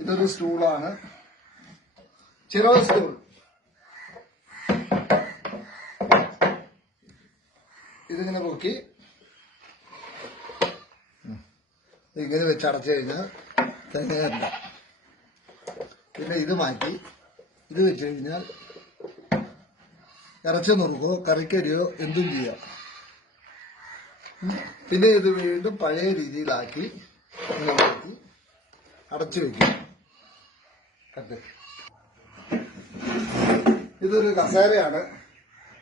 ഇതൊരു സ്റ്റൂളാണ്. ചിറവ സ്റ്റൂൾ. ഇതിങ്ങനെ പൊക്കി. ഇങ്ങനെ വെച്ച് അടച്ചു കഴിഞ്ഞാൽ തേങ്ങയല്ല പിന്നെ ഇത് മാറ്റി. ഇത് വെച്ച് കഴിഞ്ഞാൽ ഇറച്ചി നുറുക്കോ കറിക്കരിയോ എന്തും ചെയ്യാം. പിന്നെ ഇത് വീണ്ടും പഴയ രീതിയിലാക്കി അടച്ചു വെക്കും. ഇതൊരു കസേരയാണ്.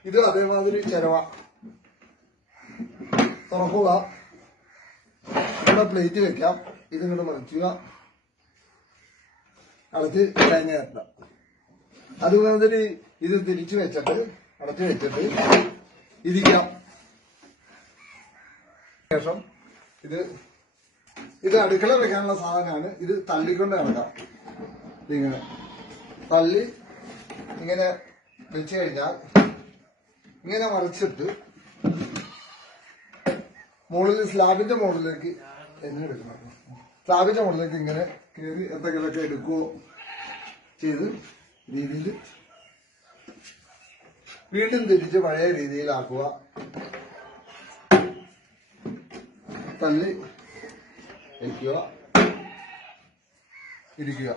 ഇത് അതേമാതിരി ചെരവ. തുറക്കുക. ഇവിടെ പ്ലേറ്റ് വെക്കാം. ഇതിങ്ങോട്ട് മറിക്കുക അടച്ച് തേങ്ങ ഇറക്കുക അതുമാതിരി ഇത് തിരിച്ചു വെച്ചിട്ട് അടച്ചു വെച്ചിട്ട് ഇരിക്കാം. ശേഷം ഇത് ഇത് അടുക്കള വെക്കാനുള്ള സാധനമാണ്. ഇത് തള്ളിക്കൊണ്ട് നടക്കാം. ഇതിങ്ങനെ തള്ളി ഇങ്ങനെ വെച്ച് കഴിഞ്ഞാൽ ഇങ്ങനെ മറിച്ചിട്ട് മുകളിൽ സ്ലാബിന്റെ മുകളിലേക്ക് എന്നെ എടുക്കണം. സ്ലാബിന്റെ മുകളിലേക്ക് ഇങ്ങനെ കയറി എന്തെങ്കിലുമൊക്കെ എടുക്കുകയോ ചെയ്ത് രീതിയിൽ വീണ്ടും തിരിച്ച് പഴയ രീതിയിലാക്കുക. തള്ളി വയ്ക്കുക ഇരിക്കുക.